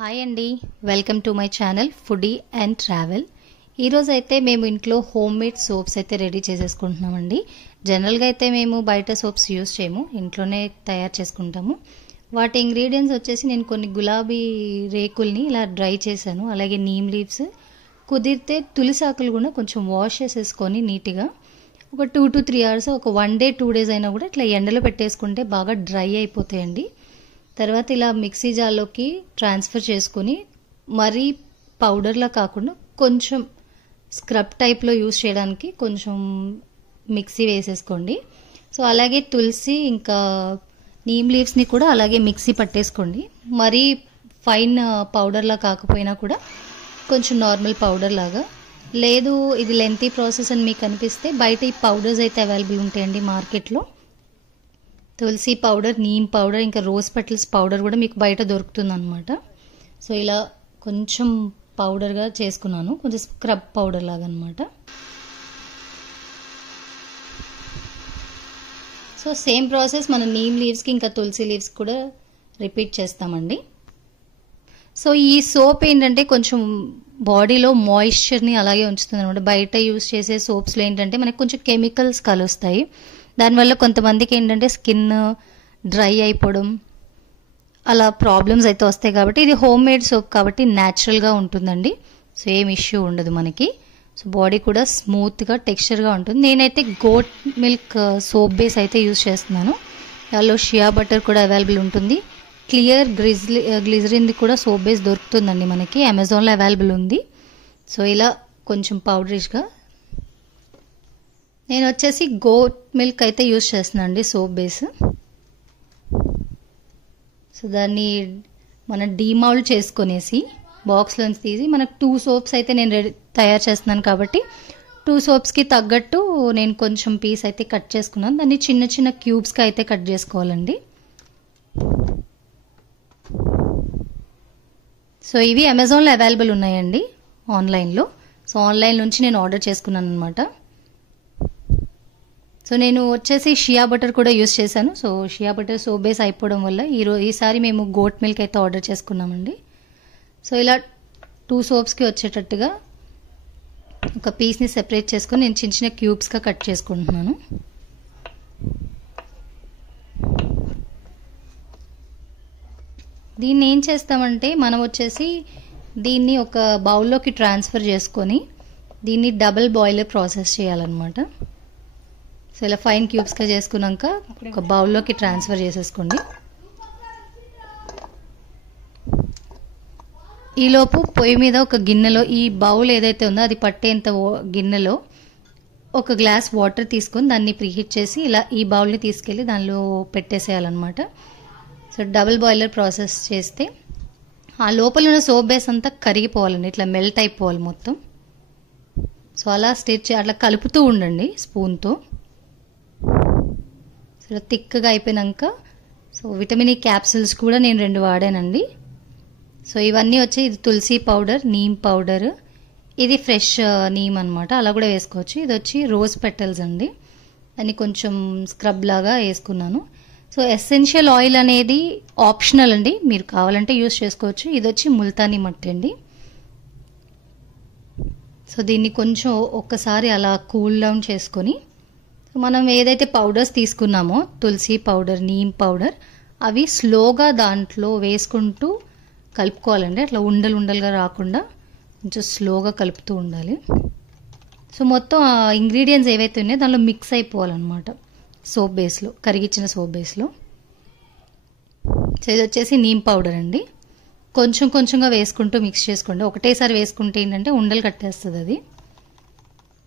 Hi అండి, welcome to my channel foodie and travel. ఈరోజు అయితే మేము ఇంట్లో హోమ్ మేడ్ సోప్స్ అయితే రెడీ చేసేసుకుంటున్నామండి. జనరల్గా అయితే మేము బయట సోప్స్ యూస్ చేయము, ఇంట్లోనే తయారు చేసుకుంటాము. వాటి ఇంగ్రీడియంట్స్ వచ్చేసి నేను కొన్ని గులాబీ రేకుల్ని ఇలా డ్రై చేశాను, అలాగే నీమ్ లీవ్స్, కుదిరితే తులసాకులు కూడా కొంచెం వాష్ చేసేసుకొని నీట్గా ఒక 2 to 3 hours, ఒక 1 day 2 days అయినా కూడా ఇట్లా ఎండలో పెట్టేసుకుంటే బాగా డ్రై అయిపోతాయండి. తర్వాత ఇలా మిక్సీ జార్లోకి ట్రాన్స్ఫర్ చేసుకుని మరీ పౌడర్లా కాకుండా కొంచెం స్క్రబ్ టైప్లో యూస్ చేయడానికి కొంచెం మిక్సీ వేసేసుకోండి. సో అలాగే తులసి ఇంకా నీమ్ లీవ్స్ని కూడా అలాగే మిక్సీ పట్టేసుకోండి. మరీ ఫైన్ పౌడర్లా కాకపోయినా కూడా కొంచెం నార్మల్ పౌడర్ లాగా. లేదు ఇది లెంతీ ప్రాసెస్ అని మీకు అనిపిస్తే బయట ఈ పౌడర్స్ అయితే అవైలబుల్ ఉంటాయండి మార్కెట్లో. తులసి పౌడర్, నీమ్ పౌడర్, ఇంకా రోజ్ పెటల్స్ పౌడర్ కూడా మీకు బయట దొరుకుతుంది అనమాట. సో ఇలా కొంచెం పౌడర్గా చేసుకున్నాను, కొంచెం స్క్రబ్ పౌడర్ లాగా అనమాట. సో సేమ్ ప్రాసెస్ మన నీమ్ లీవ్స్కి ఇంకా తులసి లీవ్స్ కూడా రిపీట్ చేస్తామండి. సో ఈ సోప్ ఏంటంటే కొంచెం బాడీలో మాయిశ్చర్ని అలాగే ఉంచుతుంది అనమాట. బయట యూస్ చేసే సోప్స్లో ఏంటంటే మనకి కొంచెం కెమికల్స్ కలుస్తాయి, దానివల్ల కొంతమందికి ఏంటంటే స్కిన్ డ్రై అయిపోవడం అలా ప్రాబ్లమ్స్ అయితే వస్తాయి. కాబట్టి ఇది హోమ్ మేడ్ సోప్ కాబట్టి న్యాచురల్గా ఉంటుందండి. సో ఏం ఇష్యూ ఉండదు మనకి. సో బాడీ కూడా స్మూత్గా టెక్స్చర్గా ఉంటుంది. నేనైతే గోట్ మిల్క్ సోప్ బేస్ అయితే యూస్ చేస్తున్నాను. దానిలో షియా బటర్ కూడా అవైలబుల్ ఉంటుంది. క్లియర్ గ్లిజరిన్ది కూడా సోప్ బేస్ దొరుకుతుందండి మనకి, అమెజాన్లో అవైలబుల్ ఉంది. సో ఇలా కొంచెం పౌడరిష్గా నేను వచ్చేసి గోట్ మిల్క్ అయితే యూస్ చేస్తున్నాను అండి సోప్ బేస్. సో దాన్ని మనం డీమౌల్డ్ చేసుకునేసి బాక్స్లోంచి తీసి మనకు 2 సోప్స్ అయితే నేను తయారు చేస్తున్నాను కాబట్టి 2 సోప్స్కి తగ్గట్టు నేను కొంచెం పీస్ అయితే కట్ చేసుకున్నాను. దాన్ని చిన్న చిన్న క్యూబ్స్గా అయితే కట్ చేసుకోవాలండి. సో ఇవి అమెజాన్లో అవైలబుల్ ఉన్నాయండి ఆన్లైన్లో. సో ఆన్లైన్ నుంచి నేను ఆర్డర్ చేసుకున్నాను అనమాట. సో నేను వచ్చేసి షియా బటర్ కూడా యూస్ చేశాను. So shea butter soap base అయిపోవడం వల్ల ఈసారి మేము గోట్ మిల్క్ అయితే ఆర్డర్ చేసుకున్నామండి. సో ఇలా 2 సోప్స్కి వచ్చేటట్టుగా ఒక పీస్ని సెపరేట్ చేసుకొని నేను చిన్న చిన్న క్యూబ్స్గా కట్ చేసుకుంటున్నాను. దీన్ని ఏం చేస్తామంటే మనం వచ్చేసి దీన్ని ఒక బౌల్లోకి ట్రాన్స్ఫర్ చేసుకొని దీన్ని డబుల్ బాయిలర్ ప్రాసెస్ చేయాలన్నమాట. సో ఇలా ఫైన్ క్యూబ్స్గా చేసుకున్నాక ఒక బౌల్లోకి ట్రాన్స్ఫర్ చేసేసుకోండి. ఈలోపు పొయ్యి మీద ఒక గిన్నెలో ఈ బౌల్ ఏదైతే ఉందో అది పట్టేంత గిన్నెలో ఒక గ్లాస్ వాటర్ తీసుకొని దాన్ని ప్రీహీట్ చేసి ఇలా ఈ బౌల్ని తీసుకెళ్ళి దానిలో పెట్టేసేయాలన్నమాట. సో డబుల్ బాయిలర్ ప్రాసెస్ చేస్తే ఆ లోపల ఉన్న సోప్ బేస్ అంతా కరిగిపోవాలండి, ఇట్లా మెల్ట్ అయిపోవాలి మొత్తం. సో అలా అట్లా కలుపుతూ ఉండండి స్పూన్తో. సో థిక్గా అయిపోయినాక సో విటమిన్ ఈ క్యాప్సిల్స్ కూడా నేను 2 వాడానండి. సో ఇవన్నీ వచ్చి ఇది తులసి పౌడర్, నీమ్ పౌడర్, ఇది ఫ్రెష్ నీమ్ అనమాట, అలా కూడా వేసుకోవచ్చు. ఇది వచ్చి రోజ్ పెటల్స్ అండి, దాన్ని కొంచెం స్క్రబ్ లాగా వేసుకున్నాను. సో ఎసెన్షియల్ ఆయిల్ అనేది ఆప్షనల్ అండి, మీరు కావాలంటే యూస్ చేసుకోవచ్చు. ఇది వచ్చి ముల్తానీ మట్టి అండి. సో దీన్ని కొంచెం ఒక్కసారి అలా కూల్ డౌన్ చేసుకొని మనం ఏదైతే పౌడర్స్ తీసుకున్నామో తులసి పౌడర్, నీమ్ పౌడర్, అవి స్లోగా దాంట్లో వేసుకుంటూ కలుపుకోవాలండి. అట్లా ఉండలుగా రాకుండా కొంచెం స్లోగా కలుపుతూ ఉండాలి. సో మొత్తం ఆ ఇంగ్రీడియంట్స్ ఏవైతే ఉన్నాయో దానిలో మిక్స్ అయిపోవాలన్నమాట సోప్ బేస్లో, కరిగించిన సోప్ బేస్లో. సో ఇది వచ్చేసి నీమ్ పౌడర్ అండి. కొంచెం కొంచెంగా వేసుకుంటూ మిక్స్ చేసుకోండి, ఒకటేసారి వేసుకుంటే ఏంటంటే ఉండలు కట్టేస్తుంది అది.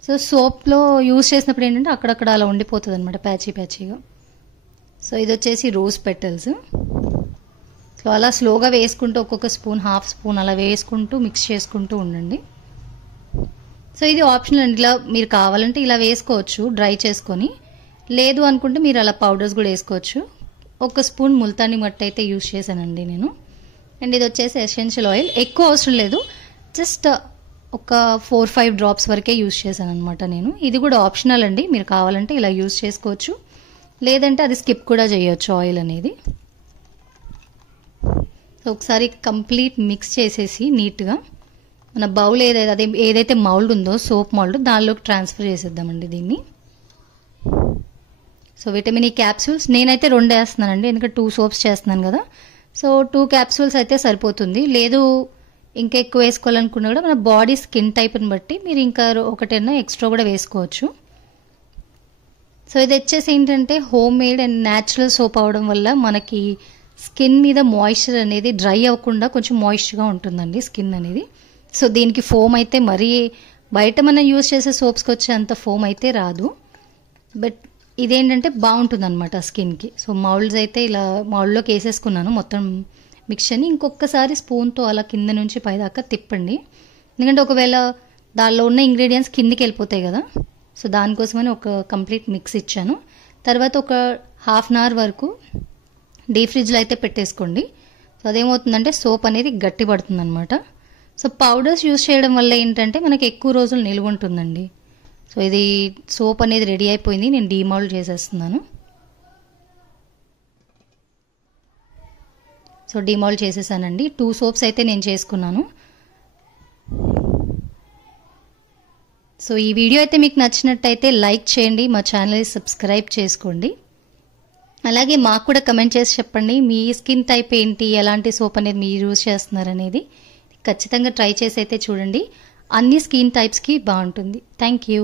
సో సోప్లో యూస్ చేసినప్పుడు ఏంటంటే అక్కడక్కడ అలా ఉండిపోతుంది అనమాట, ప్యాచీగా. సో ఇది వచ్చేసి రోజ్ పెటల్స్. సో అలా స్లోగా వేసుకుంటూ ఒక్కొక్క స్పూన్, హాఫ్ స్పూన్ అలా వేసుకుంటూ మిక్స్ చేసుకుంటూ ఉండండి. సో ఇది ఆప్షనల్ అండి, ఇలా మీరు కావాలంటే ఇలా వేసుకోవచ్చు డ్రై చేసుకొని, లేదు అనుకుంటే మీరు అలా పౌడర్స్ కూడా వేసుకోవచ్చు. 1 స్పూన్ ముల్తానీ మట్టి అయితే యూస్ చేశానండి నేను. అండ్ ఇది వచ్చేసి ఎసెన్షియల్ ఆయిల్, ఎక్కువ అవసరం లేదు, జస్ట్ ఒక 4-5 డ్రాప్స్ వరకే యూస్ చేశాను అనమాట నేను. ఇది కూడా ఆప్షనల్ అండి, మీరు కావాలంటే ఇలా యూస్ చేసుకోవచ్చు, లేదంటే అది స్కిప్ కూడా చేయొచ్చు ఆయిల్ అనేది. సో ఒకసారి కంప్లీట్ మిక్స్ చేసేసి నీట్గా మన బౌల్ ఏదైతే మౌల్డ్ ఉందో సోప్ మౌల్డ్ దానిలోకి ట్రాన్స్ఫర్ చేసేద్దామండి దీన్ని. సో విటమిన్ ఈ క్యాప్సూల్స్ నేనైతే 2 వేస్తున్నానండి, ఎందుకంటే 2 సోప్స్ చేస్తున్నాను కదా. సో 2 క్యాప్సూల్స్ అయితే సరిపోతుంది. లేదు ఇంకా ఎక్కువ వేసుకోవాలనుకున్నా కూడా మన బాడీ స్కిన్ టైప్ని బట్టి మీరు ఇంకా 1 ఎక్స్ట్రా కూడా వేసుకోవచ్చు. సో ఇది వచ్చేసి ఏంటంటే home made and natural soap అవడం వల్ల మనకి స్కిన్ మీద మాయిశ్చర్ అనేది డ్రై అవ్వకుండా కొంచెం మాయిశ్చర్గా ఉంటుందండి స్కిన్ అనేది. సో దీనికి ఫోమ్ అయితే మరీ బయట మనం యూజ్ చేసే సోప్స్కి వచ్చే అంత ఫోమ్ అయితే రాదు, బట్ ఇదేంటంటే బాగుంటుంది అనమాట స్కిన్కి. సో మౌల్డ్స్ అయితే ఇలా మౌల్డ్లోకి వేసేసుకున్నాను మొత్తం మిక్చర్ని. ఇంకొకసారి స్పూన్తో అలా కింద నుంచి పైదాకా తిప్పండి, ఎందుకంటే ఒకవేళ దానిలో ఉన్న ఇంగ్రీడియంట్స్ కిందికి వెళ్ళిపోతాయి కదా. సో దానికోసమని ఒక కంప్లీట్ మిక్స్ ఇచ్చాను. తర్వాత ఒక ½ అన్ అవర్ వరకు డీప్ ఫ్రిడ్జ్లో అయితే పెట్టేసుకోండి. సో అదేమవుతుందంటే సోప్ అనేది గట్టి పడుతుంది అనమాట. సో పౌడర్స్ యూజ్ చేయడం వల్ల ఏంటంటే మనకి ఎక్కువ రోజులు నిల్వ ఉంటుందండి. సో ఇది సోప్ అనేది రెడీ అయిపోయింది, నేను డీమౌల్డ్ చేసేస్తున్నాను. సో డీమౌల్డ్ చేసేసానండి. 2 సోప్స్ అయితే నేను చేసుకున్నాను. సో ఈ వీడియో అయితే మీకు నచ్చినట్టయితే లైక్ చేయండి, మా ఛానల్ని సబ్స్క్రైబ్ చేసుకోండి. అలాగే మాకు కూడా కమెంట్ చేసి చెప్పండి మీ స్కిన్ టైప్ ఏంటి, ఎలాంటి సోప్ అనేది మీరు యూజ్ చేస్తున్నారనేది. ఖచ్చితంగా ట్రై చేసి అయితే చూడండి, అన్ని స్కిన్ టైప్స్కి బాగుంటుంది. Thank you.